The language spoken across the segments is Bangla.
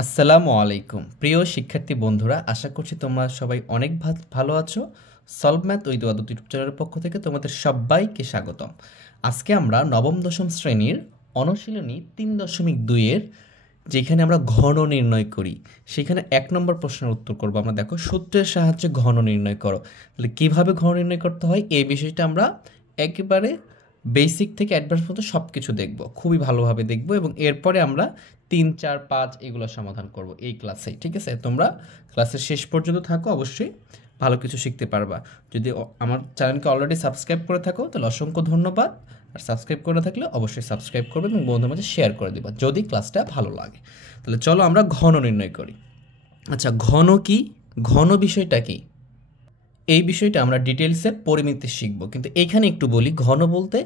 আসসালামু আলাইকুম প্রিয় শিক্ষার্থী বন্ধুরা, আশা করছি তোমরা সবাই অনেক ভালো আছো। Solve math with Wadud YouTube চ্যানেলের পক্ষ থেকে তোমাদের সবাইকে স্বাগতম। আজকে আমরা নবম দশম শ্রেণীর অনুশীলনী 3.2 এর যেখানে আমরা ঘন নির্ণয় করি সেখানে 1 নম্বর প্রশ্নের উত্তর করব। আমরা দেখো, সূত্রের সাহায্যে ঘন নির্ণয় করো। তাহলে কীভাবে ঘন নির্ণয় করতে হয় এই বিষয়টা আমরা একেবারে বেসিক থেকে অ্যাডভান্স পর্যন্ত সব কিছু দেখব, খুবই ভালোভাবে দেখব এবং এরপরে আমরা 3, 4, 5 এগুলো সমাধান করব এই ক্লাসে। ঠিক আছে, তোমরা ক্লাসের শেষ পর্যন্ত থাকো, অবশ্যই ভালো কিছু শিখতে পারবা। যদি আমার চ্যানেলকে অলরেডি সাবস্ক্রাইব করে থাকো তাহলে অসংখ্য ধন্যবাদ, আর সাবস্ক্রাইব করে থাকলে অবশ্যই সাবস্ক্রাইব করবে এবং বন্ধুদের মাঝে শেয়ার করে দেবা যদি ক্লাসটা ভালো লাগে। তাহলে চলো আমরা ঘন নির্ণয় করি। আচ্ছা, ঘন কি, ঘন বিষয়টা কি, এই বিষয়টা আমরা ডিটেলসে পরিমিতি শিখব, কিন্তু এখানে একটু বলি, ঘন বলতে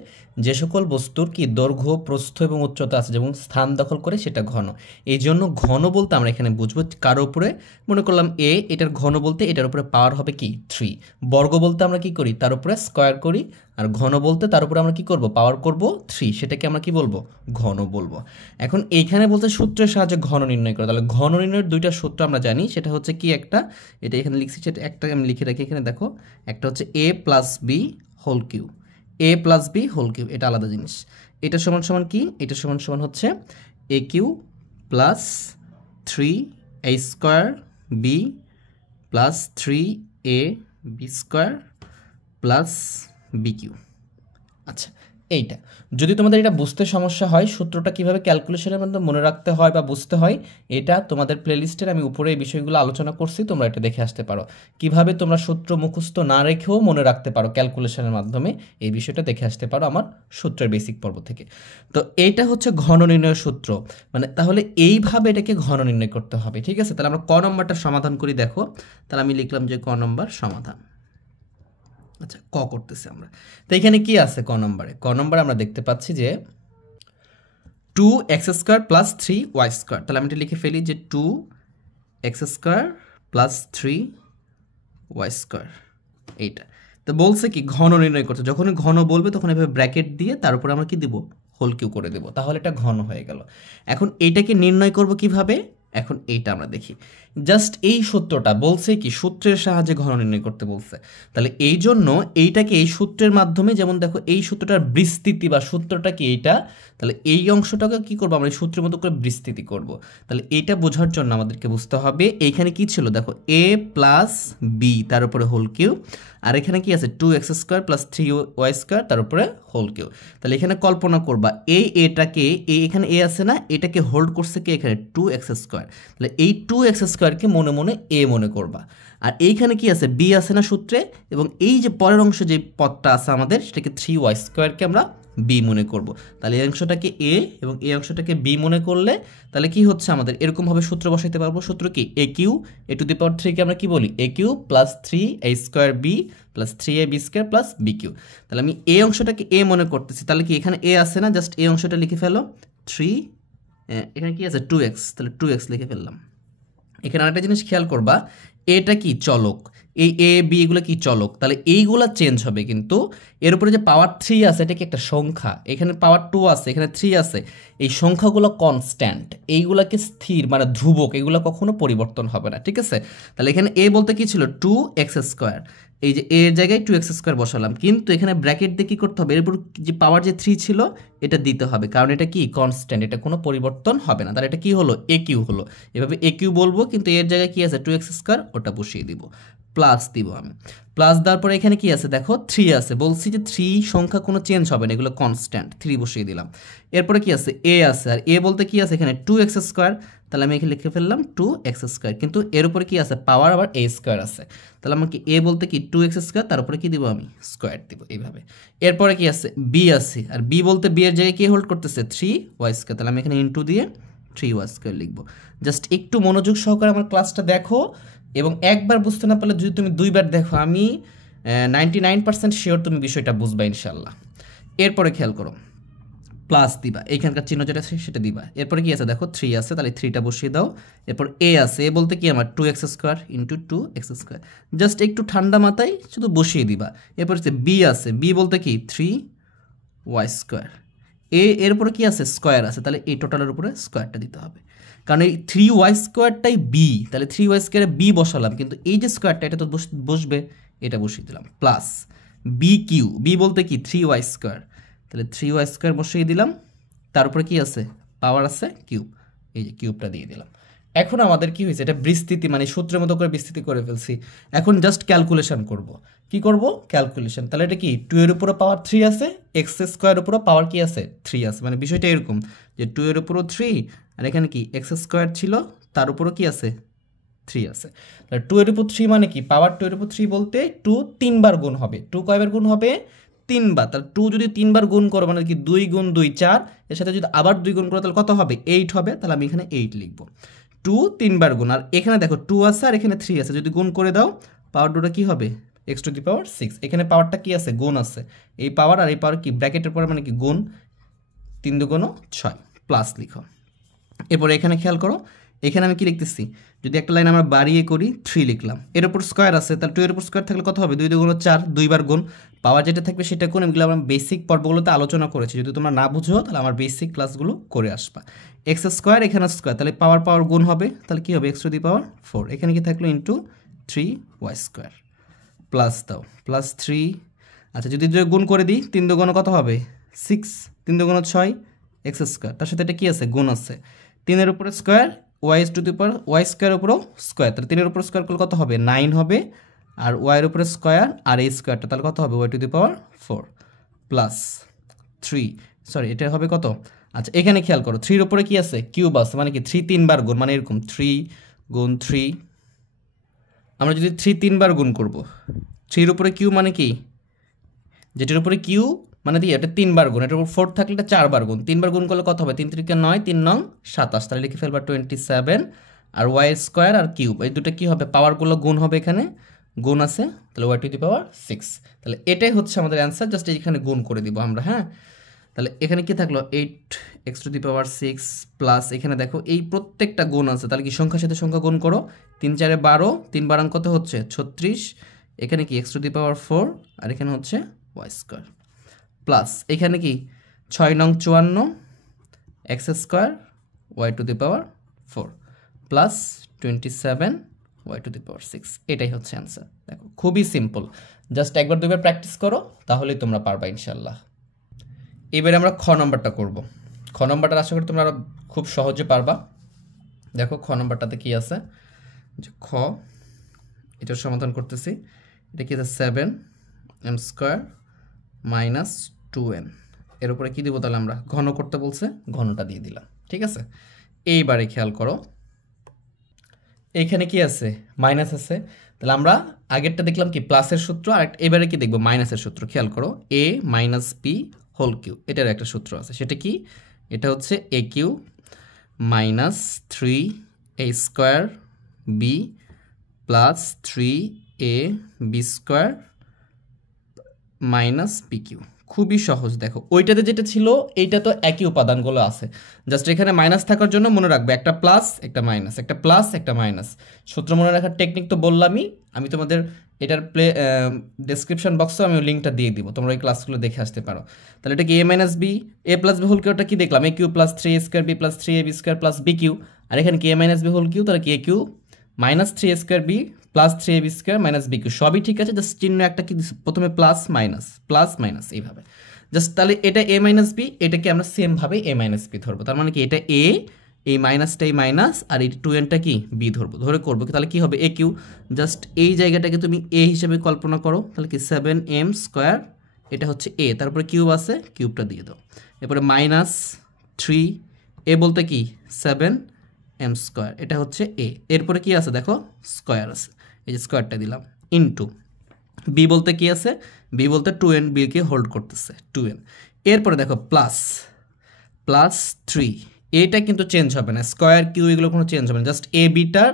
যে সকল বস্তুর কি দৈর্ঘ্য, প্রস্থ এবং উচ্চতা আছে যেমন স্থান দখল করে সেটা ঘন। এই জন্য ঘন বলতে আমরা এখানে বুঝবো কারো উপরে, মনে করলাম এ, এটার ঘন বলতে এটার উপরে পাওয়ার হবে কি 3। বর্গ বলতে আমরা কি করি, তার উপরে স্কোয়ার করি। আর ঘন বলতে তার উপরে আমরা কি করব, পাওয়ার করব 3, সেটাকে আমরা কি বলবো, ঘন বলবো। এখন এইখানে বলতে সূত্রের সাহায্যে ঘন নির্ণয় করে। তাহলে ঘন নির্ণয়ের দুইটা সূত্র আমরা জানি, সেটা হচ্ছে কি, একটা এটা এখানে লিখছি, সেটা একটা আমি লিখে রাখি এখানে। দেখো, একটা হচ্ছে a plus B whole cube, a plus B whole cube, এটা আলাদা জিনিস। এটা সমান সমান কি, এটা সমান সমান হচ্ছে A cube plus 3 A square B plus 3 A B square plus B cube. আচ্ছা, এইটা যদি তোমাদের এটা বুঝতে সমস্যা হয়, সূত্রটা কিভাবে ক্যালকুলেশনের মাধ্যমে মনে রাখতে হয় বা বুঝতে হয়, এটা তোমাদের প্লেলিস্টের আমি উপরে এই বিষয়গুলো আলোচনা করছি, তোমরা এটা দেখে আসতে পারো। কিভাবে তোমরা সূত্র মুখস্থ না রেখেও মনে রাখতে পারো ক্যালকুলেশনের মাধ্যমে, এই বিষয়টা দেখে আসতে পারো আমার সূত্রের বেসিক পর্ব থেকে। তো এইটা হচ্ছে ঘন নির্ণয়ের সূত্র, মানে তাহলে এইভাবে এটাকে ঘন নির্ণয় করতে হবে। ঠিক আছে, তাহলে আমরা ক নম্বরটা সমাধান করি। দেখো, তাহলে আমি লিখলাম যে ক নম্বর সমাধান। আচ্ছা, ক করতেছি আমরা। তো এখানে কি আছে ক নম্বরে? ক নম্বরে আমরা দেখতে পাচ্ছি যে 2x² প্লাস 3y²। তাহলে আমি এটা লিখে ফেলি যে 2x² প্লাস 3y², এইটা। তো বলছে কি ঘন নির্ণয় করতে, যখন ঘন বলবে তখন এভাবে ব্র্যাকেট দিয়ে তার উপরে আমরা কি দিব, হোল কিউ করে দেব, তাহলে এটা ঘন হয়ে গেল। এখন এইটাকে নির্ণয় করব কিভাবে, এখন এইটা আমরা দেখি। জাস্ট এই সূত্রটা বলছে কি, সূত্রের সাহায্যে ঘন নির্ণয় করতে বলছে। তাহলে এই জন্য এইটাকে এই সূত্রের মাধ্যমে, যেমন দেখো এই সূত্রটার বিস্তৃতি বা সূত্রটা কি এইটা, তাহলে এই অংশটাকে কি করবো আমরা, এই সূত্রের মতো করে বিস্তৃতি করব। তাহলে এইটা বোঝার জন্য আমাদেরকে বুঝতে হবে এইখানে কি ছিল, দেখো এ প্লাস বি তার উপরে হোল কিউ, আর এখানে কি আছে 2x² প্লাস 3y² তার উপরে হোল কিউ। তাহলে এখানে কল্পনা করবা এই এটাকে, এখানে এ আছে না, এটাকে হোল্ড করছে কি এখানে 2x²। তাহলে এই 2x² মনে মনে এ মনে করবা, আর এইখানে কি আছে, বি আছে না সূত্রে, এবং এই যে পরের অংশ যে পদটা আছে আমাদের, সেটাকে 3y² আমরা বি মনে করব। তাহলে এই অংশটাকে এ এবং এই অংশটাকে বি মনে করলে তাহলে কি হচ্ছে, আমাদের এরকমভাবে সূত্র বসাইতে পারবো। সূত্র কি, A Q A two the পাওয়ার 3কে আমরা কি বলি, A cube plus 3a² B plus 3ab² plus B cube. তাহলে আমি এই অংশটাকে এ মনে করতেছি, তাহলে কি এখানে এ আছে না, জাস্ট এই অংশটা লিখে ফেলো 3, এখানে কি আছে 2x, তাহলে 2x লিখে ফেললাম। এখানে আরেকটা জিনিস খেয়াল করবা, এটা কি চলক, এই এ বি এগুলো কি চলক, তাহলে এইগুলা চেঞ্জ হবে, কিন্তু এর উপরে যে পাওয়ার 3 আছে এটা কি একটা সংখ্যা, এখানে পাওয়ার 2 আছে, এখানে 3 আছে, এই সংখ্যাগুলো কনস্ট্যান্ট, এইগুলাকে স্থির মানে ধ্রুবক, এগুলো কখনো পরিবর্তন হবে না। ঠিক আছে, তাহলে এখানে এ বলতে কি ছিল 2x², এই যে এর জায়গায় 2x² বসালাম, কিন্তু এখানে ব্র্যাকেট দিয়ে কি করতে হবে, এর উপর যে পাওয়ার যে 3 ছিল এটা দিতে হবে, কারণ এটা কি কনস্ট্যান্ট, এটা কোনো পরিবর্তন হবে না। তাহলে এটা কি হলো, এ কিউ হলো। এভাবে এ কিউ বলবো, কিন্তু এর জায়গায় কি আছে 2x², ওটা বসিয়ে দিব, প্লাস দিব আমি। প্লাস দেওয়ার পরে এখানে কি আছে, দেখো 3 আছে, বলছি যে 3 সংখ্যা কোনো চেঞ্জ হবে না, এগুলো কনস্ট্যান্ট, 3 বসিয়ে দিলাম। এরপরে কি আছে, এ আছে, আর এ বলতে কি আছে এখানে 2x², তাহলে আমি এখানে লিখে ফেললাম 2x², কিন্তু এর উপরে কি আছে পাওয়ার আবার a² আছে, তাহলে আমাকে এ বলতে কি 2x², তার উপরে কি দিব আমি, স্কোয়ার দিব, এইভাবে। এরপরে কি আছে, বি আছে, আর বি বলতে বি এর জায়গায় কি হোল্ড করতেছে 3y², তাহলে আমি এখানে ইনটু দিয়ে 3y² লিখবো। জাস্ট একটু মনোযোগ সহকারে আমার ক্লাসটা দেখো, এবং একবার বুঝতে না পারলে যদি তুমি দুইবার দেখো, আমি 99% শিওর তুমি বিষয়টা বুঝবা ইনশাল্লাহ। এরপরে খেয়াল করো, প্লাস দিবা, এইখানকার চিহ্ন যেটা আছে সেটা দিবা। এরপরে কি আছে, দেখো 3 আছে, তাহলে 3টা বসিয়ে দাও। এরপর এ আছে, এ বলতে কি আমার 2x² ইন্টু 2x², জাস্ট একটু ঠান্ডা মাথায় শুধু বসিয়ে দিবা। এরপর হচ্ছে বি আছে, বি বলতে কি 3y², এরপরে কি আছে স্কোয়ার আছে, তাহলে এই টোটালের উপরে স্কোয়ারটা দিতে হবে। কারণ এই 3y স্কোয়ারটাই বি, তাহলে 3y স্কোয়ারে বি বসালাম, কিন্তু এই যে স্কোয়ারটা এটা তো বসবে, এটা বসিয়ে দিলাম প্লাস বি কিউ, বি বলতে কি 3y স্কোয়ার, তাহলে 3y স্কোয়ার বসিয়ে দিলাম, তার উপরে কি আছে পাওয়ার আছে কিউব, এই যে কিউবটা দিয়ে দিলাম। এখন আমাদের কি হয়েছে, এটা বিস্তৃতি মানে সূত্রের মতো করে বিস্তৃতি করে ফেলছি। এখন জাস্ট ক্যালকুলেশন করব, কি করব ক্যালকুলেশন। তাহলে এটা কি 2 এর উপরে পাওয়ার 3 আছে, এক্স স্কোয়ার উপরে পাওয়ার কি আছে 3 আছে, মানে বিষয়টা এরকম যে 2 এর উপরও 3 আর এখানে কি এক্স স্কোয়ার ছিল তার উপরও কি আছে 3 আছে। তাহলে 2 এর উপর 3 মানে কি পাওয়ার 2 এর উপর 3 বলতে 2 3 বার গুণ হবে, 2 কয়বার গুণ হবে 3 বার, তাহলে 2 যদি 3 বার গুণ করো মানে কি 2 গুণ 2 4, এর সাথে যদি আবার 2 গুণ করো তাহলে কত হবে 8 হবে, তাহলে আমি এখানে 8 লিখব। 2 3 বার গুণ, আর এখানে দেখো 2 আছে আর এখানে 3 আছে, যদি গুণ করে দাও পাওয়ার 2টা কি হবে x টু দি পাওয়ার 6, এখানে পাওয়ারটা কি আছে গুণ আছে, এই পাওয়ার আর এই পাওয়ার কি ব্র্যাকেটের পরে মানে কি গুণ, 3 দুগুণ 6 প্লাস লিখো। এরপরে এখানে খেয়াল করো, এখানে আমি কি লিখতেছি, যদি একটা লাইন আমরা বাড়িয়ে করি 3 লিখলাম, এর উপর স্কোয়ার আছে, তাহলে 2 এর উপর স্কোয়ার থাকলে কত হবে 2 দুগুণ 4, 2 বার গুণ, পাওয়ার যেটা থাকবে সেটা কোন, এগুলো আমরা বেসিক পর্বগুলোতে আলোচনা করেছি, যদি তোমরা না বুঝো তাহলে আমার বেসিক ক্লাসগুলো করে আসবা। এক্স স্কোয়ার এখানে স্কোয়ার, তাহলে পাওয়ার পাওয়ার গুণ হবে, তাহলে কি হবে এক্স টু দি পাওয়ার 4, এখানে কি থাকলো ইন্টু 3y স্কোয়ার প্লাস দাও প্লাস 3, আচ্ছা যদি গুণ করে দিই 3 দুগুণ কত হবে 6, 3 দুগুণ 6 এক্স স্কোয়ার, তার সাথে এটা কি আছে গুণ আছে, 3 এর উপরে square Y to the power Y square উপরেও স্কোয়ার, তাহলে 3 এর উপর স্কোয়ার করলে কত হবে 9 হবে, আর ওয়াই এর উপরে স্কোয়ার আর এই স্কোয়ারটা তাহলে কত হবে Y to the power 4 plus 3, sorry এটা হবে কত, আচ্ছা এখানে খেয়াল করো 3 এর উপরে কি আছে কিউব আছে, মানে কি 3 3 বার গুণ, মানে এরকম 3 গুণ 3, আমরা যদি 3 3 বার গুণ করব, 3 এর উপরে কিউ মানে কি, যেটার উপরে কিউ মানে দিয়ে এটা 3 বার গুণ, এটার উপর 4 থাকলে এটা 4 বার গুণ, 3 বার গুণ করলে কত হবে 3 3 9, 3 9 27, তাহলে লিখে ফেলবা 27, আর ওয়াই স্কোয়ার আর কিউব এই দুটো কি হবে পাওয়ারগুলো গুণ হবে, এখানে গুণ আছে, তাহলে ওয়াই টু দি পাওয়ার 6, তাহলে এটাই হচ্ছে আমাদের অ্যান্সার, জাস্ট এখানে গুণ করে দিব আমরা। হ্যাঁ, তাহলে এখানে কি থাকলো 8 x two the power 6 plus এখানে দেখো এই প্রত্যেকটা গুণ আছে, তাহলে কি সংখ্যার সাথে সংখ্যা গুণ করো, 3 4 12, 3 12 কত হচ্ছে 36, এখানে কি এক্স টু দি পাওয়ার 4 আর এখানে হচ্ছে ওয়াই স্কোয়ার প্লাস এখানে কি 6 নং 54 X square Y to the power 4 plus 27 Y to the power 6, এটাই হচ্ছে অ্যান্সার। দেখো খুবই সিম্পল, জাস্ট একবার দুইবার প্র্যাকটিস করো তাহলেই তোমরা পারবা ইনশাল্লাহ। এবারে আমরা খ নম্বরটা করব, খ নম্বরটা আশা করি তোমরা খুব সহজে পারবা। দেখো খ নম্বরটাতে কি আছে, যে খ এটার সমাধান করতেছি, এটা কি আছে 7m স্কোয়ার মাইনাস 2n, এর উপরে কি দিব তাহলে আমরা ঘন করতে বলছে, ঘনটা দিয়ে দিলাম। ঠিক আছে, এইবারে খেয়াল করো এইখানে কি আছে মাইনাস আছে, তাহলে আমরা আগেরটা দেখলাম কি প্লাসের সূত্র, আর এবারে কি দেখবো মাইনাসের সূত্র। খেয়াল করো a minus b whole cube, এটার একটা সূত্র আছে, সেটা কি, এটা হচ্ছে a cube minus 3a square b plus 3ab square minus P cube. খুবই সহজ, দেখো ওইটাতে যেটা ছিল এইটা তো একই উপাদানগুলো আছে, জাস্ট এখানে মাইনাস থাকার জন্য মনে রাখবে একটা প্লাস একটা মাইনাস, একটা প্লাস একটা মাইনাস। সূত্র মনে রাখার টেকনিক তো বললামই, আমি তোমাদের এটার ডেসক্রিপশন বক্সে আমি লিঙ্কটা দিয়ে দিব, তোমরা এই ক্লাসগুলো দেখে আসতে পারো। তাহলে এটা কি A minus B, A plus B whole কিউটা কি দেখলাম A cube plus 3a square B plus 3ab square plus B cube, আর এখানে কি A minus B whole cube, তাহলে কি A cube minus 3a square B plus 3ab square minus B cube, সবই ঠিক আছে, জাস্ট চিহ্ন একটা কি প্রথমে প্লাস মাইনাস এইভাবে জাস্ট। তাহলে এটা এ মাইনাস বি, এটাকে আমরা সেমভাবে এ মাইনাস বি ধরবো, তার মানে কি এটা এ, এই মাইনাসটা এই মাইনাস, আর এই 2nটা কি বি ধরবো, ধরে করবো, তাহলে কি হবে এ কিউ, জাস্ট এই জায়গাটাকে তুমি এ হিসেবে কল্পনা করো, তাহলে কি 7m স্কোয়ার, এটা হচ্ছে এ, তারপরে কিউব আছে কিউবটা দিয়ে দাও, এরপরে মাইনাস 3 এ বলতে কি 7m স্কোয়ার, এটা হচ্ছে এ, এরপরে কি আছে দেখো স্কোয়ার আছে, এই যে স্কোয়ারটা দিলাম, ইনটু বি বলতে কি আছে, বি বলতে 2n, বিকে হোল্ড করতেছে 2n, এরপরে দেখো প্লাস 3, এটা কিন্তু চেঞ্জ হবে না, স্কোয়ার কিউ এগুলো কোনো চেঞ্জ হবে না, জাস্ট এ বিটার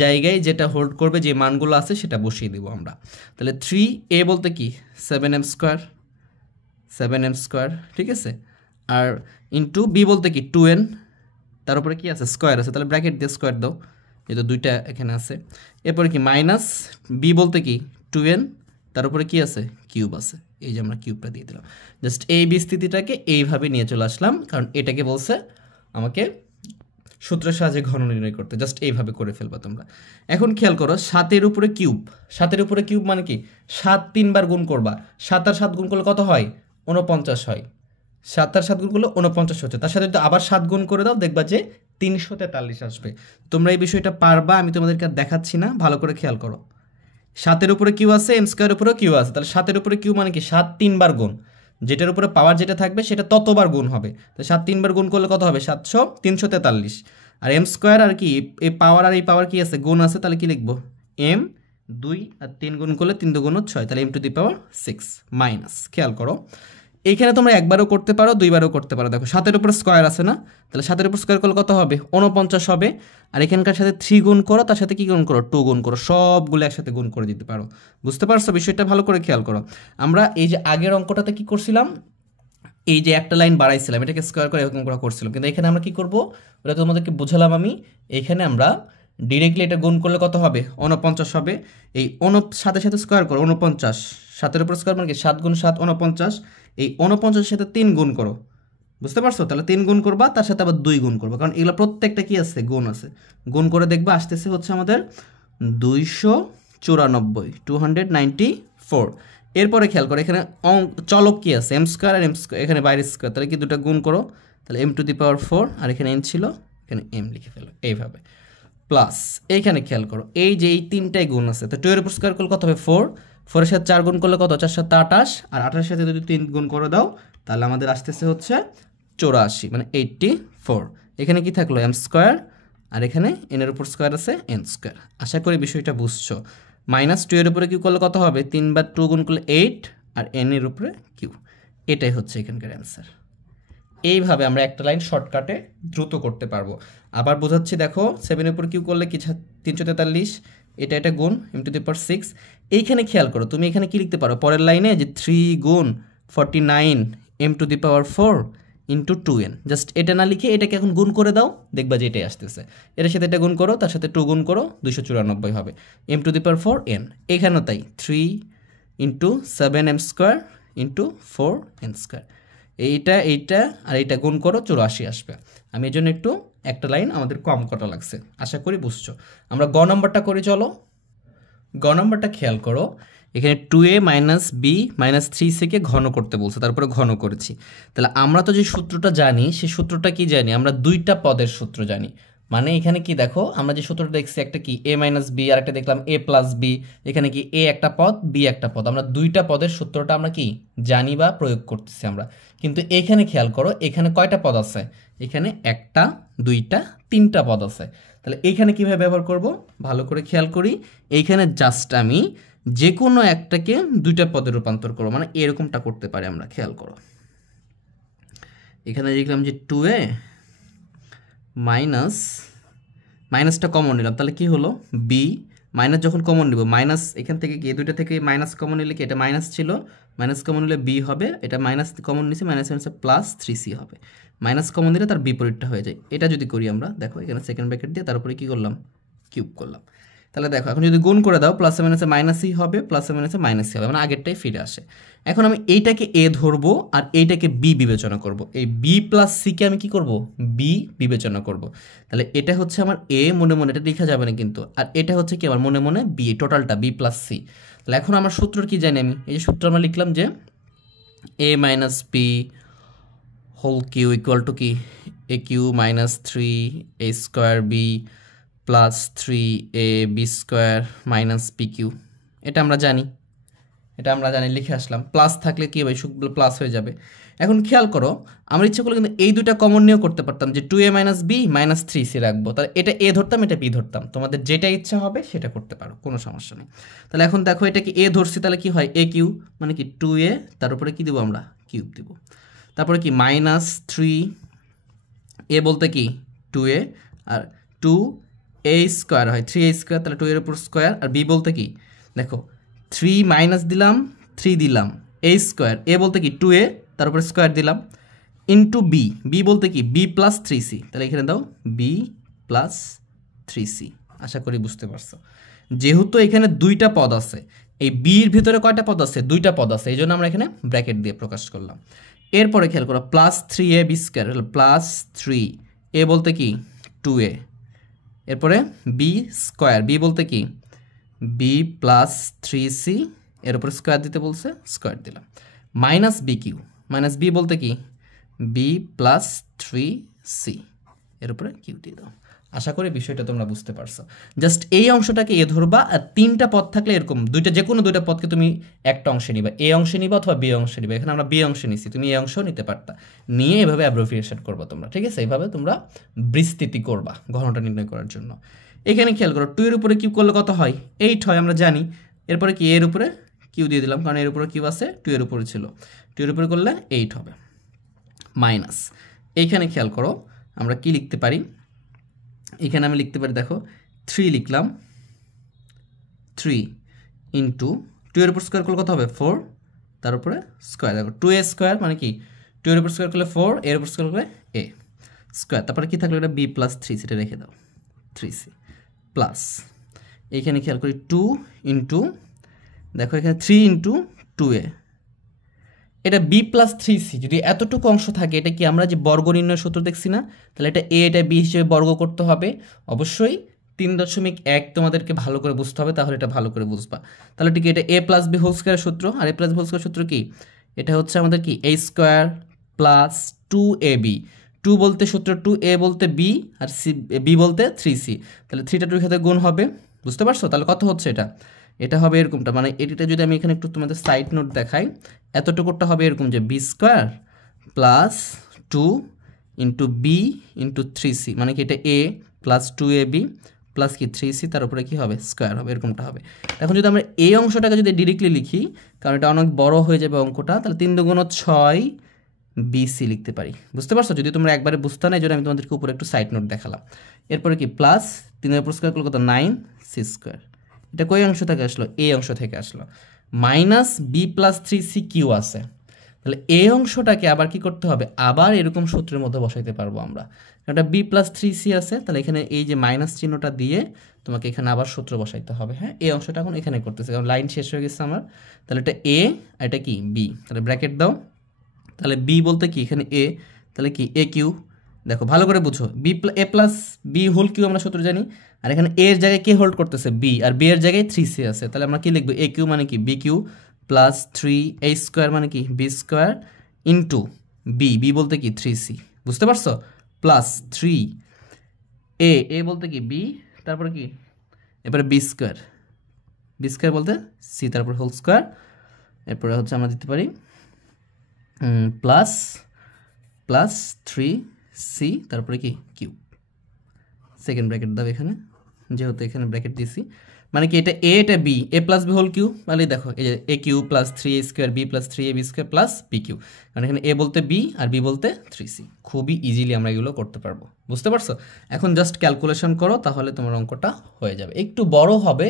জায়গায় যেটা হোল্ড করবে যে মানগুলো আছে সেটা বসিয়ে দেবো আমরা। তাহলে 3a বলতে কি 7m স্কোয়ার, ঠিক আছে, আর ইন্টু বি বলতে কি 2n, তার উপরে কি আছে স্কোয়ার আছে, তাহলে ব্র্যাকেট দিয়ে স্কোয়ার দাও, যেহেতু দুইটা এখানে আছে, এরপরে কি মাইনাস বি বলতে কি 2n, তার উপরে কি আছে কিউব আছে, এই যে আমরা কিউবটা দিয়ে দিলাম, জাস্ট এই বিস্তৃতিটাকে এইভাবে নিয়ে চলে আসলাম, কারণ এটাকে বলছে আমাকে সূত্রের সাহায্যে ঘন নির্ণয় করতে, জাস্ট এইভাবে করে ফেলবা তোমরা। এখন খেয়াল করো 7-এর উপরে কিউব, 7-এর উপরে কিউব মানে কি 7 3 বার গুণ করবা, 7 আর 7 গুণ করলে কত হয় 49 হয়, 7 আর 7 গুণ করলে 49 হচ্ছে, তার সাথে যদি আবার 7 গুণ করে দাও দেখবা যে 343 আসবে। তোমরা এই বিষয়টা পারবা, আমি তোমাদেরকে আর দেখাচ্ছি না, ভালো করে খেয়াল করো। 7-এর উপরে কিউ আছে, এম স্কোয়ারের উপরেও কিউ আছে, তাহলে 7-এর উপরে কিউ মানে কি 7 3 বার গুণ, যেটার উপরে পাওয়ার যেটা থাকবে সেটা ততবার গুণ হবে, তো 7 3 বার গুণ করলে কত হবে 343। আর এম স্কোয়ার আর কি এই পাওয়ার আর এই পাওয়ার কি আছে গুণ আছে, তাহলে কি লিখবো এম 2 আর 3 গুণ করলে 3 2 গুণ 6, তাহলে M to the power 6 minus. খেয়াল করো এইখানে তোমরা একবারও করতে পারো, দুইবারও করতে পারো। দেখো 7-এর উপর স্কোয়ার আছে না, তাহলে 7-এর উপর স্কোয়ার করলে কত হবে 49 হবে, আর এখানকার সাথে 3 গুণ করো, তার সাথে কি গুণ করো 2 গুণ করো, সবগুলো একসাথে গুণ করে দিতে পারো। বুঝতে পারছো বিষয়টা, ভালো করে খেয়াল করো। আমরা এই যে আগের অঙ্কটাতে কি করছিলাম, এই যে একটা লাইন বাড়াইছিলাম, এটাকে স্কোয়ার করে এরকম করা করছিলাম, কিন্তু এখানে আমরা কি করব ওটা তোমাদেরকে বোঝালাম আমি। এখানে আমরা ডিরেক্টলি এটা গুণ করলে কত হবে 49 হবে, এই সাথে সাথে স্কোয়ার করো 49, 7-এর উপর স্কোয়ার মানে কি 7 গুণ 7 49, এই 49-এর সাথে 3 গুণ করো, বুঝতে পারছো, তাহলে 3 গুণ করবা, তার সাথে আবার 2 গুণ করবা, কারণ এগুলো প্রত্যেকটা কি আছে গুণ আছে, গুণ করে দেখবা আসতেছে হচ্ছে আমাদের 294 294। এরপরে খেয়াল করো এখানে চলক কি আছে এম স্কোয়ার আর এম স্কোয়ার, এখানে বাইরের স্কোয়ার, তাহলে কি দুটো গুণ করো, তাহলে এম টু দি পাওয়ার 4, আর এখানে এন ছিল এখানে এম লিখে ফেলো এইভাবে, প্লাস এইখানে খেয়াল করো এই যে এই তিনটাই গুণ আছে, তো 2 এর উপর স্কোয়ার করলে কত হবে 4, 4-এর সাথে 4 গুণ করলে কত 4 7 28, আর 28-এর সাথে যদি 3 গুণ করে দাও তাহলে আমাদের আসতেছে হচ্ছে 84 মানে 84। এখানে কি থাকলো এম স্কোয়ার, আর এখানে এন এর উপর স্কোয়ার আছে এন স্কোয়ার। আশা করি বিষয়টা বুঝছো। মাইনাস 2 এর উপরে কিউ করলে কত হবে 3 বার 2 গুণ করলে 8, আর এন এর উপরে কিউ, এটাই হচ্ছে এখানকার অ্যান্সার। এইভাবে আমরা একটা লাইন শর্টকাটে দ্রুত করতে পারবো। আবার বোঝাচ্ছি দেখো 7-এর উপর কিউ করলে কি 343, এটা গুণ এম টু দি পাওয়ার 6। এইখানে খেয়াল করো তুমি এখানে কি লিখতে পারো পরের লাইনে যে 3 গুণ 49 M to the power 4 into 2n, just এটা না লিখে এটাকে এখন গুণ করে দাও, দেখবা যে এটাই আসতেছে, এটার সাথে এটা গুণ করো, তার সাথে 2 গুণ করো 294 হবে M to the power 4n। এখানেও তাই 3 into 7m square into 4n square, এইটা আর এইটা গুণ করো 84 আসবে। আমি এই জন্য একটু একটা লাইন আমাদের কম কটা লাগছে, আশা করি বুঝছো। আমরা গ নম্বরটা করি, চলো গ নম্বরটা খেয়াল করো। এখানে 2a মাইনাস বি মাইনাস 3c-কে ঘন করতে বলছে, তারপরে ঘন করেছি। তাহলে আমরা তো যে সূত্রটা জানি সেই সূত্রটা কি জানি, আমরা দুইটা পদের সূত্র জানি। মানে এখানে কি দেখো আমরা যে সূত্রটা দেখছি একটা কি a মাইনাস বি, আর একটা দেখলাম a প্লাস বি, এখানে কি a একটা পদ বি একটা পদ, আমরা দুইটা পদের সূত্রটা আমরা কি জানি বা প্রয়োগ করতেছি আমরা। কিন্তু এখানে খেয়াল করো এখানে কয়টা পদ আছে, এখানে একটা দুইটা তিনটা পদ আছে, তাহলে এইখানে কিভাবে ব্যবহার করব ভালো করে খেয়াল করি। এইখানে জাস্ট আমি যে কোনো একটাকে দুইটা পদে রূপান্তর করবো, মানে এরকমটা করতে পারি আমরা। খেয়াল করো এখানে লিখলাম যে 2a মাইনাসটা কমন নিলাম, তাহলে কি হলো বি, মাইনাস যখন কমন নিব মাইনাস এখান থেকে কি দুইটা থেকে মাইনাস কমন নিলে কি এটা মাইনাস ছিল, মাইনাস কমন নিলে বি হবে, এটা মাইনাস কমন নিছে মাইনাস মাইনাসে প্লাস 3c হবে, মাইনাস কমন দিলে তার বিপরীতটা হয়ে যায়। এটা যদি করি আমরা দেখো এখানে সেকেন্ড ব্র্যাকেট দিয়ে তারপরে কি করলাম কিউব করলাম, তাহলে দেখো এখন যদি গুণ করে দাও প্লাসে মাইনাসে মাইনাসই হবে, প্লাসে মাইনাসে মাইনাসই হবে, মানে আগেরটাই ফিরে আসে। এখন আমি এইটাকে এ ধরবো আর এইটাকে বি বিবেচনা করব, এই বি প্লাস সিকে আমি কি করব বি বিবেচনা করব। তাহলে এটা হচ্ছে আমার এ মনে মনে, এটা লেখা যাবে না কিন্তু, আর এটা হচ্ছে কি আমার মনে মনে বি, টোটালটা বি প্লাস সি। তাহলে এখন আমার সূত্র কি জানি আমি, এই যে সূত্র আমরা লিখলাম যে A minus B whole cube equal to কি A cube minus 3a square B plus 3a B square minus P cube, এটা আমরা জানি লিখে আসলাম। প্লাস থাকলে কি হবে সবগুলো প্লাস হয়ে যাবে। এখন খেয়াল করো আমরা ইচ্ছা করলে কিন্তু এই দুইটা কমন নিয়েও করতে পারতাম যে 2a minus B minus 3c রাখবো, তাহলে এটা এ ধরতাম এটা বি ধরতাম, তোমাদের যেটা ইচ্ছা হবে সেটা করতে পারো, কোনো সমস্যা নেই। তাহলে এখন দেখো এটা কি এ ধরছি, তাহলে কি হয় এ কিউ মানে কি 2a, তার উপরে কি দেবো আমরা কিউব দেবো, তারপরে কি মাইনাস 3a বলতে কি 2a, আর 2a স্কোয়ার হয় 3a স্কোয়ার, তাহলে 2 এর উপর স্কোয়ার, আর বি বলতে কি দেখো 3 মাইনাস দিলাম 3 দিলাম a স্কোয়ার, এ বলতে কি 2a তার উপরে স্কোয়ার দিলাম ইন্টু বি বলতে কি বি প্লাস 3c, তাহলে এখানে দাও বি প্লাস 3c। আশা করি বুঝতে পারছো। যেহেতু এখানে দুইটা পদ আছে, এই বির ভিতরে কয়টা পদ আছে দুইটা পদ আছে, এই জন্য আমরা এখানে ব্র্যাকেট দিয়ে প্রকাশ করলাম। এরপরে খেয়াল করো plus 3a B square plus 3 A বলতে কি 2a, এরপরে বি স্কোয়ার, বি বলতে কি বি প্লাস 3c, এর উপরে স্কোয়ার দিতে বলছে, স্কোয়ার দিলাম, minus B cube, minus B বলতে কি বি প্লাস 3c, এর উপরে কিউ দিয়ে দাও। আশা করি বিষয়টা তোমরা বুঝতে পারছো। জাস্ট এই অংশটাকে এ ধরবা, আর তিনটা পদ থাকলে এরকম দুইটা, যে কোনো দুইটা পদকে তুমি একটা অংশে নিবা, এ অংশে নিবা অথবা বি অংশে নিবা। এখানে আমরা বি অংশে নিছি, তুমি এ অংশ নিতে পারতা, নিয়ে এভাবে অ্যাব্রিভিয়েশন করবা তোমরা, ঠিক আছে? এইভাবে তোমরা বিস্তৃতি করবা ঘনটা নির্ণয় করার জন্য। এখানে খেয়াল করো, 2 এর উপরে কিউ করলে কত হয়? 8 হয়, আমরা জানি। এরপরে কি এর উপরে কিউ দিয়ে দিলাম, কারণ এর উপরে কিউ আছে, 2 এর উপরে ছিল, 2 এর উপরে করলে 8 হবে, মাইনাস। এইখানে খেয়াল করো আমরা কি লিখতে পারি, এখানে আমি লিখতে পারি, দেখো 3 লিখলাম, 3 ইন্টু 2 এর উপর স্কোয়ার করলে কত হবে? 4, তার উপরে স্কোয়ার, দেখো 2a স্কোয়ার মানে কি 2 এর উপর স্কোয়ার করলে 4, এর উপর স্কোয়ার করলে a স্কোয়ার, তারপরে কি থাকলো? এটা b প্লাস 3c, এটা রেখে দাও, 3c প্লাস, এইখানে খেয়াল করি 2 ইন্টু, দেখো এখানে 3 ইন্টু 2a, এটা b প্লাস 3c, যদি এতটুকু অংশ থাকে, এটা কি আমরা যে বর্গ নির্ণয় সূত্র দেখছি না, তাহলে এটা a, এটা b হিসেবে বর্গ করতে হবে। অবশ্যই 3.1 তোমাদেরকে ভালো করে বুঝতে হবে, তাহলে এটা ভালো করে বুঝবা। তাহলে ঠিক এটা a plus b whole square সূত্র, আর a plus b whole square সূত্র কি? এটা হচ্ছে আমাদের কি a স্কোয়ার প্লাস 2ab, 2 বলতে সূত্র 2, a বলতে b, আর b বলতে 3c, তাহলে 3টা 2 সাথে গুণ হবে, বুঝতে পারছো? তাহলে কত হচ্ছে এটা? এটা হবে এরকমটা, মানে এটা যদি আমি এখানে একটু তোমাদের সাইড নোট দেখাই, এতটুকুটা হবে এরকম যে B square plus 2 into B into 3c, মানে কি এটা a প্লাস 2ab প্লাস কি 3c, তার উপরে কি হবে? স্কোয়ার হবে, এরকমটা হবে। এখন যদি আমরা এই অংশটাকে যদি ডিরেক্টলি লিখি, কারণ এটা অনেক বড় হয়ে যাবে অঙ্কটা, তাহলে 3 দুগুণ 6 bc লিখতে পারি, বুঝতে পারছো? যদি তোমরা একবারে বুঝতে না, এই জন্য আমি তোমাদেরকে উপরে একটু সাইড নোট দেখালাম। এরপরে কি প্লাস 3 এর উপর স্কোয়ার করলে কত? 9c স্কোয়ার, এটা কই অংশ থেকে আসলো? এই অংশ থেকে আসলো, minus B plus 3c Q আছে, তাহলে এই অংশটাকে আবার কি করতে হবে? আবার এরকম সূত্রের মধ্যে বসাইতে পারবো আমরা, এটা বি প্লাস 3c আছে, তাহলে এখানে এই যে মাইনাস চিহ্নটা দিয়ে তোমাকে এখানে আবার সূত্র বসাইতে হবে। হ্যাঁ, এই অংশটা এখন এখানে করতেছে, কারণ লাইন শেষ হয়ে গেছে আমার, তাহলে এটা এ আর এটা কি বি, তাহলে ব্র্যাকেট দাও, তাহলে বি বলতে কি এখানে এ, তাহলে কি এ কিউ, দেখো ভালো করে বুঝো, B A plus B whole Q আমরা সূত্র জানি, আর এখানে এর জায়গায় কে হোল্ড করতেছে? বি, আর বি এর জায়গায় 3c আছে, তাহলে আমরা কি লিখবো? এ কিউ মানে কি B Q plus 3a square মানে কি B square into B, B বলতে কি 3c, বুঝতে পারছো? প্লাস 3a বলতে কি বি, তারপরে কি এরপরে বি স্কোয়ার, বি স্কোয়ার বলতে সি, তারপর হোল স্কোয়ার, এরপরে হচ্ছে আমরা দিতে পারি প্লাস প্লাস 3c, তারপরে কি কিউ, সেকেন্ড ব্র্যাকেট দাও এখানে, যেহেতু এখানে ব্র্যাকেট দিয়েছি, মানে কি এটা এ, এটা B, A plus B whole cube, তাহলে দেখো এই যে A cube plus 3a square B plus 3ab square plus B cube, কারণ এখানে এ বলতে বি আর বি বলতে 3c, খুবই ইজিলি আমরা এগুলো করতে পারবো, বুঝতে পারছো? এখন জাস্ট ক্যালকুলেশন করো, তাহলে তোমার অঙ্কটা হয়ে যাবে। একটু বড় হবে,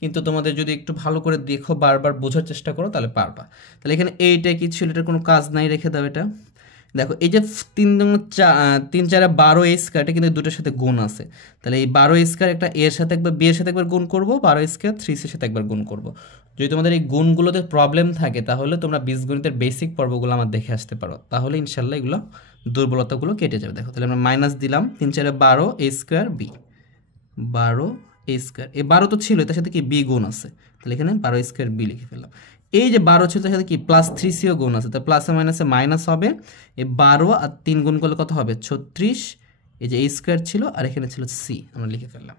কিন্তু তোমাদের যদি একটু ভালো করে দেখো, বারবার বোঝার চেষ্টা করো, তাহলে পারবা। তাহলে এখানে এইটা কি ছিল? এটার কোনো কাজ নাই, রেখে দাও এটা। দেখো এই যে 3 4 12 a স্কোয়ার, এটা কিন্তু দুটোর সাথে গুণ আছে, তাহলে এই 12 a স্কোয়ার একটা এর সাথে একবার বি এর সাথে একবার গুণ করবো, 12 স্কোয়ার 3c এর সাথে একবার গুণ করবো। যদি তোমাদের এই গুণগুলোতে প্রবলেম থাকে, তাহলে তোমরা বীজগণিতের বেসিক পর্বগুলো আমার দেখে আসতে পারো, তাহলে ইনশাল্লাহ এগুলো দুর্বলতাগুলো কেটে যাবে। দেখো তাহলে আমরা মাইনাস দিলাম 3 4 12 a square B, 12 a square, এই 12 তো ছিল, তার সাথে কি বি গুণ আছে, তাহলে এখানে 12 স্কোয়ার বি লিখে ফেললাম। এই যে 12 ছিল, তার সাথে কি প্লাস 3cও গুণ আছে, তাহলে প্লাসে মাইনাসে মাইনাস হবে, এই 12 আর 3 গুণ করলে কত হবে? 36, এই যে a স্কোয়ার ছিল আর এখানে ছিল c, আমরা লিখে ফেললাম।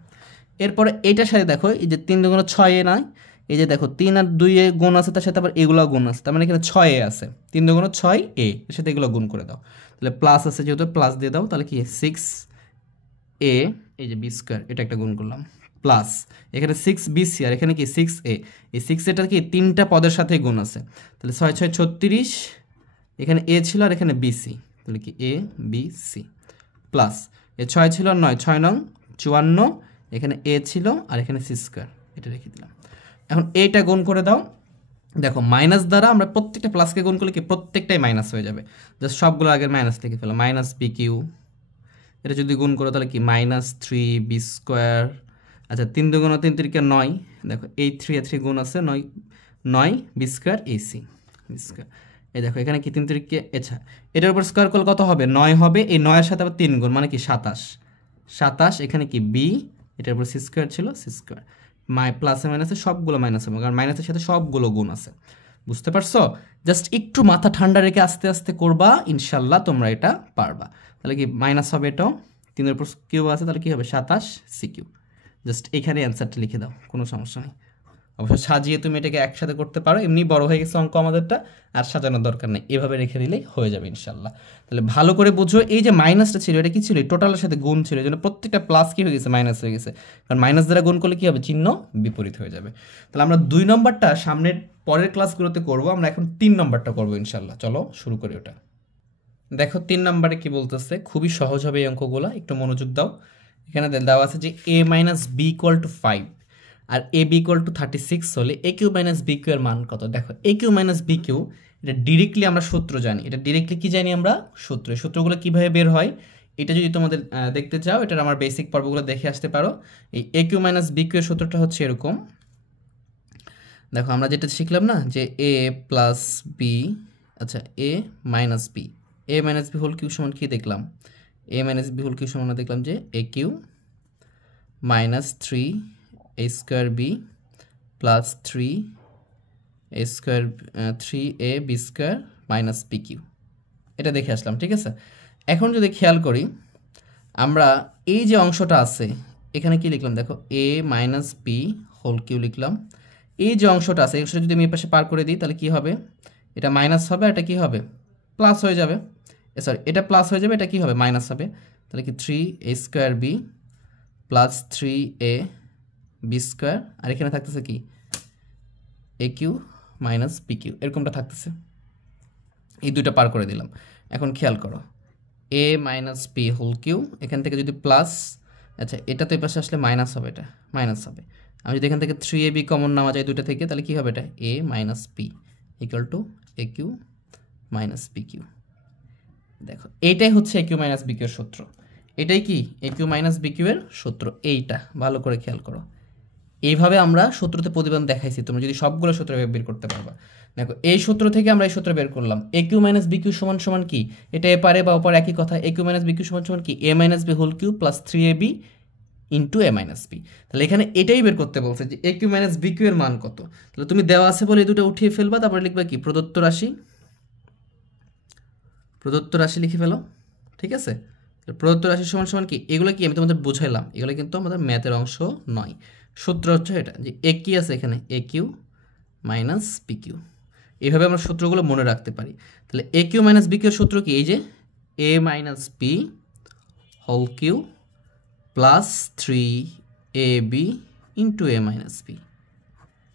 এরপরে এইটার সাথে দেখো এই যে 3 দুগুণ 6 এ নয়, এই যে দেখো 3 আর 2 এ গুণ আছে, তার সাথে আবার এগুলো গুণ আছে, তার মানে এখানে 6 এ আছে, 3 দুগুণ 6 এ, এর সাথে এগুলো গুণ করে দাও, তাহলে প্লাস আছে যেহেতু প্লাস দিয়ে দাও, তাহলে কি 6a, এই যে বি স্কোয়ার, এটা একটা গুণ করলাম, প্লাস এখানে 6bc আর এখানে কি 6a, এই 6 এটার কি 3টা পদের সাথে গুণ আছে, তাহলে 6 6 36, এখানে a ছিল আর এখানে bc, তাহলে কি a b c, প্লাস এ 6 ছিল আর 9, 6 নং 54, এখানে a ছিল আর এখানে c স্কোয়ার, এটা রেখে দিলাম। এখন এইটা গুণ করে দাও, দেখো মাইনাস দ্বারা আমরা প্রত্যেকটা প্লাসকে গুণ করলে কি প্রত্যেকটাই মাইনাস হয়ে যাবে, জাস্ট সবগুলো আগের মাইনাস লিখে ফেলো, মাইনাস বি কিউ, এটা যদি গুণ করো তাহলে কি মাইনাস 3b স্কোয়ার, আচ্ছা 3 দুগুণ 3 3 9, দেখো এই 3 এ 3 গুণ আছে, 9 বি স্কোয়ার এসি বি স্কোয়ার, এই দেখো এখানে কি 3 3 আচ্ছা এটার উপর স্কোয়ার করলে কত হবে? 9 হবে, এই 9 এর সাথে আবার 3 গুণ, মানে কি 27, 27, এখানে কি বি, এটার উপর সি স্কোয়ার ছিল, সি স্কোয়ার, প্লাসে মাইনাসে সবগুলো মাইনাস হবে, কারণ মাইনাসের সাথে সবগুলো গুণ আছে। বুঝতে পারছো? জাস্ট একটু মাথা ঠান্ডা রেখে আস্তে আস্তে করবা, ইনশাল্লাহ তোমরা এটা পারবা। তাহলে কি মাইনাস হবে, এটাও 3-এর উপর কিউব আছে, তাহলে কি হবে 27 সি কিউ। জাস্ট এখানে অ্যান্সারটা লিখে দাও, কোনো সমস্যা নেই। অবশ্য সাজিয়ে তুমি এটাকে একসাথে করতে পারো, এমনি বড় হয়ে গেছে অঙ্ক আমাদেরটা, আর সাজানোর দরকার নেই, এভাবে রেখে দিলেই হয়ে যাবে ইনশাল্লাহ। তাহলে ভালো করে বুঝো, এই যে মাইনাসটা ছিল এটা কি ছিল, টোটালের সাথে গুণ ছিল, এই জন্য প্রত্যেকটা প্লাস কি হয়ে গেছে, মাইনাস হয়ে গেছে, কারণ মাইনাস দ্বারা গুণ করলে কি হবে, চিহ্ন বিপরীত হয়ে যাবে। তাহলে আমরা 2 নম্বরটা সামনের পরের ক্লাসগুলোতে করবো, আমরা এখন 3 নম্বরটা করবো ইনশাল্লাহ। চলো শুরু করি ওটা। দেখো 3 নম্বরে কি বলতেছে, খুবই সহজ হবে এই অঙ্কগুলো, একটু মনোযোগ দাও। এখানে দেওয়া আছে যে a minus B equal to 5 আর এ বি ইকুয়াল টু 36 হলে A cube minus B cube এর মান কত। দেখো A cube minus B cube, এটা ডিরেক্টলি আমরা সূত্র জানি, এটা ডিরেক্টলি কি জানি আমরা, সূত্রগুলো কিভাবে বের হয় এটা যদি তোমাদের দেখতে চাও, এটার আমার বেসিক পর্বগুলো দেখে আসতে পারো। এই এ কিউ মাইনাস বি কিউ এর সূত্রটা হচ্ছে এরকম। দেখো আমরা যেটা শিখলাম না, যে এ প্লাস বি, আচ্ছা A minus B, A minus B whole cube সমান কি দেখলাম, A minus B whole cube সমান দেখলাম যে A cube minus 3 A square B plus 3 A square 3a B square minus P cube, এটা দেখে আসলাম। ঠিক আছে, এখন যদি খেয়াল করি আমরা এই যে অংশটা আছে এখানে কি লিখলাম, দেখো এ মাইনাস বি হোল কিউ লিখলাম। এই যে অংশটা আছে এই অংশটা যদি আমি এই পাশে পার করে দিই তাহলে কি হবে, এটা মাইনাস হবে, এটা কি হবে, প্লাস হয়ে যাবে, সরি এটা প্লাস হয়ে যাবে, এটা কি হবে, মাইনাস হবে। তাহলে কি 3a square B plus 3a B square, আর এখানে থাকতেছে কি A cube minus P cube, এরকমটা থাকতেছে। এই দুইটা পার করে দিলাম। এখন খেয়াল করো এ মাইনাস পি হোল কিউ, এখান থেকে যদি প্লাস, আচ্ছা এটা তো এই পাশে আসলে মাইনাস হবে, এটা মাইনাস হবে। আমি যদি এখান থেকে 3ab কমন নেওয়া যায় দুইটা থেকে, তাহলে কী হবে, এটা A minus B equal to A cube minus P cube. দেখো এইটাই হচ্ছে A cube minus B cube এর সূত্র, এটাই কি A cube minus B cube এর সূত্র, এইটা ভালো করে খেয়াল করো। এইভাবে আমরা সূত্রতে প্রতিবেদন দেখাইছি, তোমরা যদি সবগুলো সূত্র বের করতে পারবা। দেখো এই সূত্র থেকে আমরা এই সূত্র বের করলাম, A cube minus B cube সমান সমান কি, এটা এপারে বা ওপারে একই কথা, A cube minus B cube সমান সমান কি A minus B whole cube plus 3ab into A minus B. তাহলে এখানে এটাই বের করতে বলছে যে A cube minus B cube এর মান কত। তাহলে তুমি দেওয়া আছে বলে এই দুটো উঠিয়ে ফেলবা, তারপরে লিখবা কি প্রদত্ত রাশি লিখে ফেলো। ঠিক আছে, প্রদত্ত রাশি সমান সমান কি, এগুলো কি আমি তোমাদের বুঝাইলাম, এগুলো কিন্তু আমাদের ম্যাথের অংশ নয়। সূত্র হচ্ছে এটা যে এ কি আছে এখানে, A cube minus P cube, এইভাবে আমরা সূত্রগুলো মনে রাখতে পারি। তাহলে এ কিউ মাইনাস বি কিউর সূত্র কি, এই যে A minus B whole cube plus 3ab into A minus B.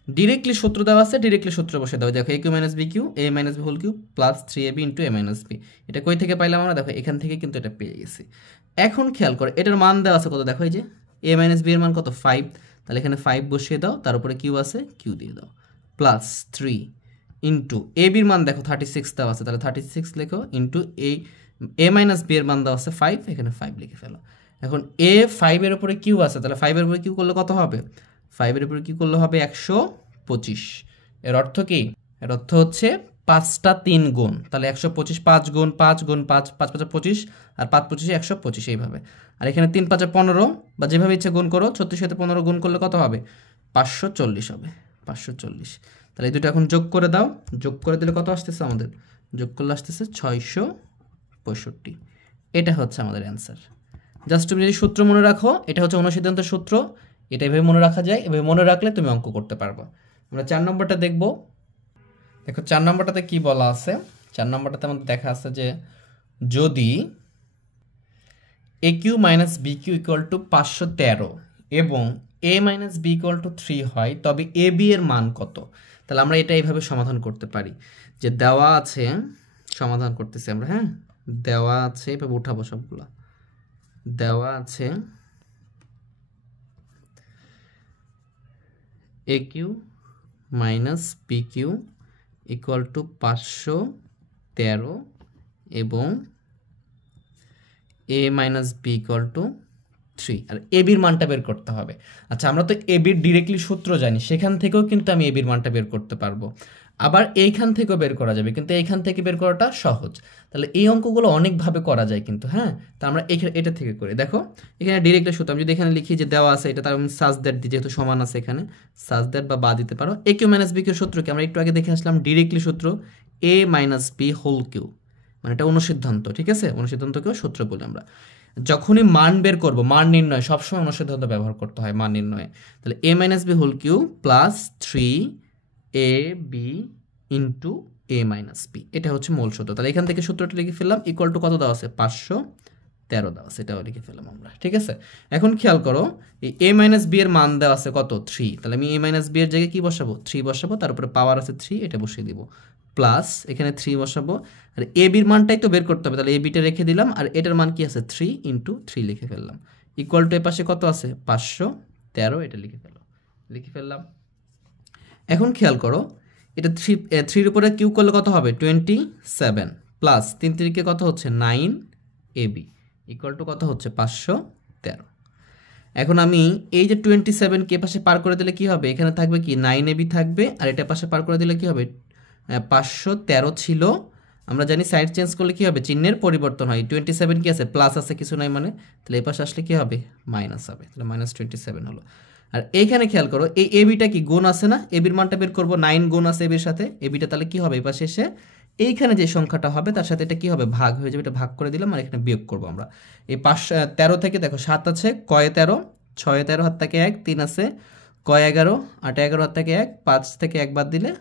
Directly সূত্র দেওয়া আছে, ডিরেক্টলি সূত্র বসে দেওয়া। দেখো A cube minus B cube A minus B whole cube plus 3ab into A minus B, এটা কই থেকে পাইলাম আমরা, দেখো এখান থেকে কিন্তু এটা পেয়ে গেছি। এখন খেয়াল করো এটার মান দেওয়া আছে কত, দেখো এই যে এ মাইনাস বি এর মান কত 5, তাহলে এখানে 5 বসিয়ে দাও, তার উপরে কিউ আছে কিউ দিয়ে দাও, প্লাস 3 ইন্টু এ বির মান দেখো 36 দেওয়া আছে, তাহলে 36 লেখো, ইন্টু এ মাইনাস বি এর মান দেওয়া আছে 5, এখানে 5 লিখে ফেলো। এখন এ 5 এর উপরে কিউ আছে, তাহলে 5 এর উপরে কিউ করলে কত হবে, 5 এর উপরে কিউ করলে হবে 125। এর অর্থ কি, এর অর্থ হচ্ছে 5টা 3 গুণ, তাহলে 125, 5 গুণ 5 গুণ 5, 5 5 25, আর 5 25 125 এইভাবে। আর এখানে 3 5 15, বা যেভাবে ইচ্ছে গুণ করো, 36 সাথে 15 গুণ করলে কত হবে, 540 হবে, 540। তাহলে এই দুটো এখন যোগ করে দাও, যোগ করে দিলে কত আসতেছে আমাদের, যোগ করলে আসতেছে 665। এটা হচ্ছে আমাদের অ্যান্সার। জাস্ট তুমি যদি সূত্র মনে রাখো, এটা হচ্ছে অনুসিদ্ধান্তের সূত্র, এটা এভাবে মনে রাখা যায়, এভাবে মনে রাখলে তুমি অঙ্ক করতে পারবা। আমরা 4 নম্বরটা দেখব। দেখো 4 নম্বরটাতে কি বলা আছে, 4 নম্বরটাতে আমাদের দেখা আছে যে যদি A cube minus B cube equal to 513 এবং A minus B equal to 3 হয়, তবে এ বি এর মান কত। তাহলে আমরা এটা এইভাবে সমাধান করতে পারি, যে দেওয়া আছে, সমাধান করতেছি আমরা, হ্যাঁ দেওয়া আছে, এভাবে উঠাবো সবগুলো, দেওয়া আছে A cube minus P cube equal to 513 এবং A minus B equal to 3, আর এ বির মানটা বের করতে হবে। আচ্ছা আমরা তো এ বির ডিরেক্টলি সূত্র জানি, সেখান থেকেও কিন্তু আমি এ বির মানটা বের করতে পারবো। আবার এইখান থেকেও বের করা যাবে, কিন্তু এইখান থেকে বের করাটা সহজ। তাহলে এই অঙ্কগুলো অনেকভাবে করা যায় কিন্তু, হ্যাঁ। তো আমরা এখানে এটা থেকে করি। দেখো এখানে ডিরেক্টলি সূত্র আমি যদি এখানে লিখি যে দেওয়া আছে এটা, তার আমি সাজ দ্যাট দিই, যেহেতু সমান আছে এখানে সাজ দ্যাট বা বা দিতে পারো। এ কিউ মাইনাস বি কিউ সূত্র কি আমরা একটু আগে দেখে আসলাম, ডিরেক্টলি সূত্র এ মাইনাস বি হোল কিউ, মানে এটা অনুসিদ্ধান্ত, ঠিক আছে। অনুসিদ্ধান্তকেও সূত্র বলি আমরা। যখনই মান বের করব, মান নির্ণয় সবসময় অনুসিদ্ধান্ত ব্যবহার করতে হয় মান নির্ণয়ে। তাহলে A minus B whole cube plus 3ab into A minus B, এটা হচ্ছে মূল সূত্র। তাহলে এখান থেকে সূত্রটা লিখে ফেললাম, ইকুয়াল টু কত দেওয়া আছে 513 দেওয়া আছে, এটাও লিখে ফেললাম আমরা, ঠিক আছে। এখন খেয়াল করো এই এ মাইনাস বি এর মান দেওয়া আছে কত 3, তাহলে আমি এ মাইনাস বি এর জায়গায় কি বসাবো 3 বসাবো, তার উপরে পাওয়ার আছে 3, এটা বসিয়ে দিব, প্লাস এখানে 3 বসাবো, আর এ বির মানটাই তো বের করতে হবে, তাহলে এ বিটা রেখে দিলাম, আর এটার মান কি আছে 3 ইন্টু 3 লিখে ফেললাম, ইকুয়াল টু এ পাশে কত আছে 513, এটা লিখে ফেললাম। এখন খেয়াল করো এটা 3 এর উপরে কিউ করলে কত হবে 27, প্লাস 3 3 কত হচ্ছে 9ab ইকুয়াল টু কত হচ্ছে 513। এখন আমি এই যে 27 কে পাশে পার করে দিলে কি হবে, এখানে থাকবে কি 9ab থাকবে, আর এটা পাশে পার করে দিলে কি হবে 513 ছিল, আমরা জানি সাইড চেঞ্জ করলে কি হবে চিহ্নের পরিবর্তন হয়, 27 কি আছে প্লাস আছে কিছু নাই মানে, তাহলে এই পাশে আসলে কি হবে মাইনাস হবে, তাহলে -27 হলো। আর এইখানে খেয়াল করো এই এবিটা কি গুণ আছে না, এবির মানটা বের করবো 9 গুণ আছে এবির সাথে, এবিটা তাহলে কি হবে এই পাশে এসে এইখানে যে সংখ্যাটা হবে তার সাথে এটা কি হবে ভাগ হয়ে যাবে, এটা ভাগ করে দিলাম, আর এখানে বিয়োগ করবো আমরা। এই 13 থেকে দেখো 7 আছে, কয়ে 13, 6 13 হাত থেকে 1, 3 আছে, কয় 11, 8 11 হাত থেকে 1, 5 থেকে 1 বাদ দিলে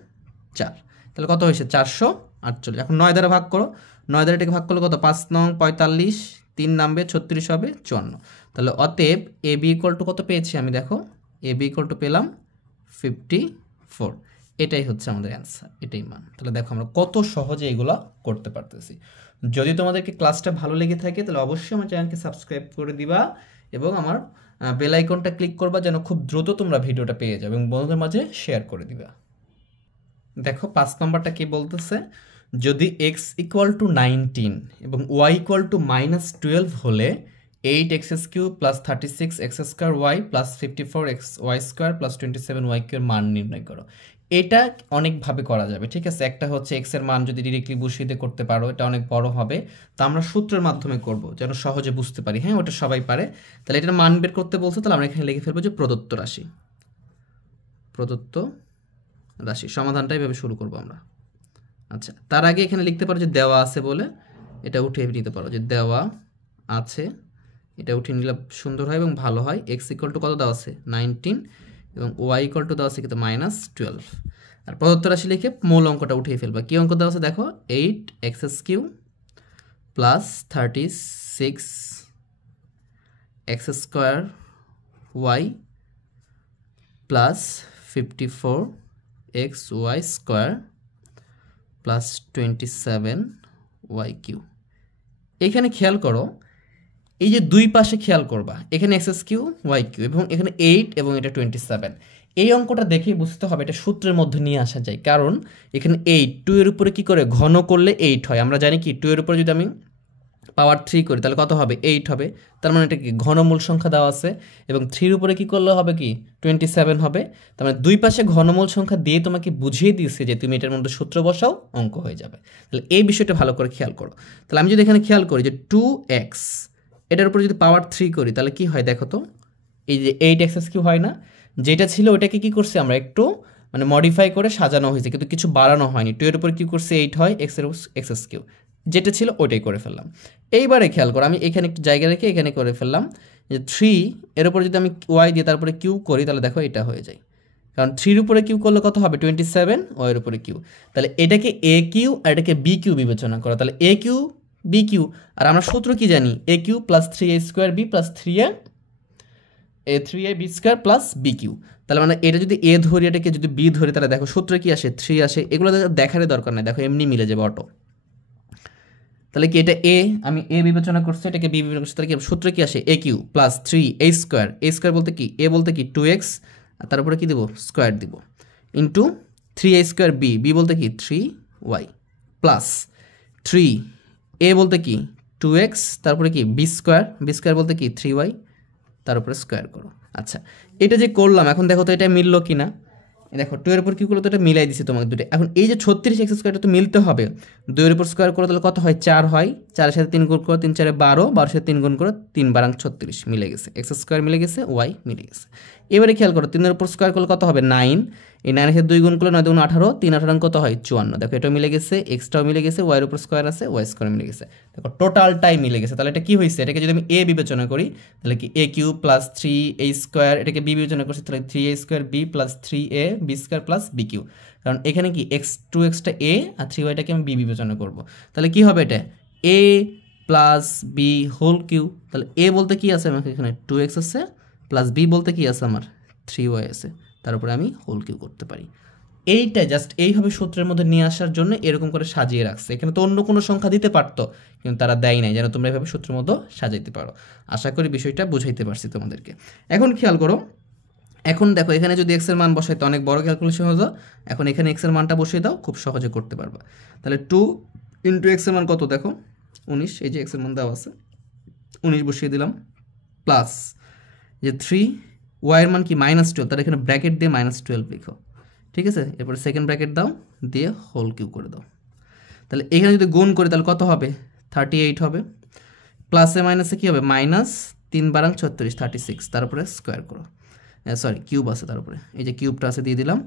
4, তাহলে কত হয়েছে 448। এখন 9 দ্বারা ভাগ করো, 9 দ্বারা এটাকে ভাগ করলে কত 5 9 45, 3 নামবে 36 হবে 54। তাহলে অতএব এ বি ইকুয়াল টু কত পেয়েছি আমি, দেখো এ বি ইকুয়াল টু পেলাম 54, এটাই হচ্ছে আমাদের অ্যান্সার, এটাই মান। তাহলে দেখো আমরা কত সহজে এগুলো করতে পারতেছি। যদি তোমাদেরকে ক্লাসটা ভালো লেগে থাকে তাহলে অবশ্যই আমার চ্যানেলকে সাবস্ক্রাইব করে দিবা এবং আমার বেল আইকনটা ক্লিক করবা, যেন খুব দ্রুত তোমরা ভিডিওটা পেয়ে যাবে এবং বন্ধুদের মাঝে শেয়ার করে দিবা। দেখো 5 নম্বরটা কি বলতেছে, যদি x ইকুয়াল টু 19 এবং y ইকুয়াল টু -12 হলে 8x³ plus 36x square y plus 54y square plus 27y এর মান নির্ণয় করো। এটা অনেকভাবে করা যাবে, ঠিক আছে। একটা হচ্ছে x এর মান যদি ডিরেক্টলি বসিয়ে দিয়ে করতে পারো এটা অনেক বড় হবে, তো আমরা সূত্রের মাধ্যমে করব যেন সহজে বুঝতে পারি, হ্যাঁ ওটা সবাই পারে। তাহলে এটার মান বের করতে বলছে, তাহলে আমরা এখানে লিখে ফেলবো যে প্রদত্ত রাশি সমাধানটা এইভাবে শুরু করবো আমরা। আচ্ছা তার আগে এখানে লিখতে পারো যে দেওয়া আছে বলে এটা উঠিয়ে নিতে পারো, যে দেওয়া আছে এটা উঠিয়ে নিলে সুন্দর হয় এবং ভালো হয়। এক্স ইকুয়াল টু কত দেওয়া আছে 19 এবং ওয়াই ইকুয়াল টু দেওয়া আছে কিন্তু -12, আর প্রদত্ত রাশি লিখে মূল অঙ্কটা উঠিয়ে ফেলবা। কি অঙ্ক দেওয়া আছে দেখো 8x³ plus 36x² y plus 54xy square plus 27y3। এখানে খেয়াল করো এই যে দুই পাশে খেয়াল করবা, এখানে x³ y³ এবং এখানে 8 এবং এটা 27। এই অঙ্কটা দেখেই বুঝতে হবে এটা সূত্রের মধ্যে নিয়ে আসা যায়, কারণ এখানে 8 2 এর উপরে কি করে ঘন করলে 8 হয়। আমরা জানি কি 2 এর উপরে যদি আমি পাওয়ার 3 করি তাহলে কত হবে 8 হবে, তার মানে এটা কি ঘনমূল সংখ্যা দেওয়া আছে, এবং 3 এর উপরে কি করলে হবে কি 27 হবে। তার মানে দুই পাশে ঘনমূল সংখ্যা দিয়ে তোমাকে বুঝিয়ে দিয়েছে যে তুমি এটার মধ্যে সূত্র বসাও অঙ্ক হয়ে যাবে। তাহলে এই বিষয়টা ভালো করে খেয়াল করো। তাহলে আমি যদি এখানে খেয়াল করি যে 2x এটার উপরে যদি পাওয়ার 3 করি তাহলে কি হয় দেখো তো, এই যে 8x³ হয় না, যেটা ছিল ওটাকে কি করছে আমরা একটু মানে মডিফাই করে সাজানো হয়েছে, কিন্তু কিছু বাড়ানো হয়নি। 2 এর উপর কি করছে 8 হয়, x³ যেটা ছিল ওটাই করে ফেললাম। এইবারে খেয়াল করো আমি এখানে একটু জায়গা রেখে এখানে করে ফেললাম যে 3 এর উপর যদি আমি y দিয়ে তারপরে q করি তাহলে দেখো এটা হয়ে যায়, কারণ 3 এর উপরে q করলে কত হবে 27, y এর উপরে q। তাহলে এটাকে aq আর এটাকে bq বিবেচনা করো, তাহলে aq bq, আর আমরা সূত্র কি জানি aq plus 3a² b plus 3ab square plus bq। তাহলে মানে এটা যদি a ধরি এটাকে যদি b ধরি তাহলে দেখো সূত্র কি আসে 3 আসে, এগুলো দেখারই দরকার নাই, দেখো এমনি মিলে যাবে অটো। তাহলে কি এটা a, আমি a বিবেচনা করছি, এটাকে b বিবেচনা করছি, তাহলে কি সূত্র কি আসে aq প্লাস 3a² বলতে কি a বলতে কি 2x আর তার উপরে কি দেব স্কোয়ার দিব ইন্টু 3a² b বলতে কি 3y প্লাস 3a বলতে কি 2x তারপরে কি b স্কোয়ার বলতে কি 3y তার উপরে স্কোয়ার করো। আচ্ছা এটা যে করলাম এখন দেখো তো এটা মিললো কি না, দেখো 2 এর উপর কিউ করলে তো এটা মিলাই দিছে তোমাকে দুটো। এখন এই যে 36 এক্স স্কোয়ারটা তো মিলতে হবে, 2 এর উপর স্কোয়ার করে তাহলে কত হয় 4 হয়, 4 এর সাথে 3 গুণ করো 3 4 12, 12 এর সাথে 3 গুণ করো 3 12 36 মিলে গেছে, এক্স স্কোয়ার মিলে গেছে, ওয়াই মিলে গেছে। এবারে খেয়াল করো 3 এর উপর স্কোয়ার করলে কত হবে 9, এই 9 এর সাথে 2 গুণ করলে 9 2 18, 3 18 কত হয় 54। দেখো এটাও মিলে গেছে, এক্সটাও মিলে গেছে, ওয়াই এর উপর স্কোয়ার আছে, ওয়াই স্কোয়ার মিলে গেছে। দেখো টোটালটাই মিলে গেছে। তাহলে এটা কি হয়েছে, এটাকে যদি আমি এ বিবেচনা করি তাহলে কি A cube plus 3a square, এটাকে বি বিবেচনা করছি তাহলে 3a square B plus 3a B square plus B cube. কারণ এখানে কি এক্স 2xটা এ আর 3yটাকে আমি বি বিবেচনা করব। তাহলে কি হবে এটা এ প্লাস বি হোল কিউ। তাহলে এ বলতে কি আছে আমাকে এখানে 2x আছে, প্লাস বি বলতে কি আছে আমার 3y আছে, তারপরে আমি হোল কিউ করতে পারি। এইটা জাস্ট এইভাবে সূত্রের মধ্যে নিয়ে আসার জন্য এরকম করে সাজিয়ে রাখছে। এখানে তো অন্য কোনো সংখ্যা দিতে পারতো, কিন্তু তারা দেয় নাই, যেন তোমরা এভাবে সূত্রের মধ্যে সাজাইতে পারো। আশা করি বিষয়টা বুঝাইতে পারছি তোমাদেরকে। এখন খেয়াল করো, এখন দেখো এখানে যদি এক্স এর মান বসাই তো অনেক বড় ক্যালকুলেশন হতো, এখন এখানে এক্স এর মানটা বসিয়ে দাও, খুব সহজে করতে পারবা। তাহলে 2 ইন্টু এক্স এর মান কত দেখো 19, এই যে এক্স এর মান দেওয়া আছে 19 বসিয়ে দিলাম, প্লাস যে 3 ওয়াই এর মান কি -12, তাহলে এখানে ব্র্যাকেট দিয়ে -12 লিখো, ঠিক আছে। এরপরে সেকেন্ড ব্র্যাকেট দাও, দিয়ে হোল কিউ করে দাও। তাহলে এখানে যদি গুণ করি তাহলে কত হবে 38 হবে, প্লাসে মাইনাসে কী হবে -3 12 36 36, তারপরে স্কোয়ার করো, সরি কিউব আছে তার উপরে, এই যে কিউবটা আছে দিয়ে দিলাম।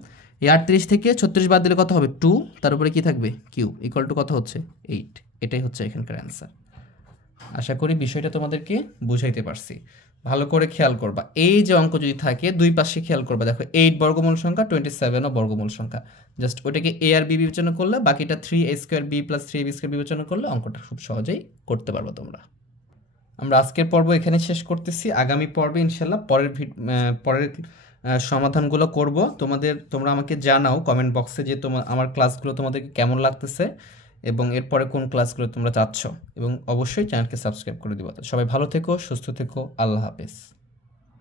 এই 38 থেকে 36 বাদ দিলে কত হবে 2, তার উপরে কী থাকবে কিউব, ইকুয়াল টু কত হচ্ছে 8। এটাই হচ্ছে এখানকার অ্যান্সার। আশা করি বিষয়টা তোমাদেরকে বুঝাইতে পারছি। ভালো করে খেয়াল করবা, এই যে অঙ্ক যদি থাকে দুই পাশে খেয়াল করবা, দেখো 8 বর্গমূল সংখ্যা 27ও বর্গমূল সংখ্যা, জাস্ট ওটাকে এ আর বি বিবেচনা করলে, বাকিটা 3a square B plus 3b square বিবেচনা করলে অঙ্কটা খুব সহজেই করতে পারবো তোমরা। আমরা আজকের পর্ব এখানে শেষ করতেছি। আগামী পর্বে ইনশাল্লাহ পরের সমাধানগুলো করব। তোমরা আমাকে জানাও কমেন্ট বক্সে যে আমার ক্লাসগুলো তোমাদেরকে কেমন লাগতেছে এবং এরপরে কোন ক্লাসগুলো তোমরা চাচ্ছ, এবং অবশ্যই চ্যানেলকে সাবস্ক্রাইব করে দিবা। সবাই ভালো থেকো, সুস্থ থেকো, আল্লাহ হাফেজ।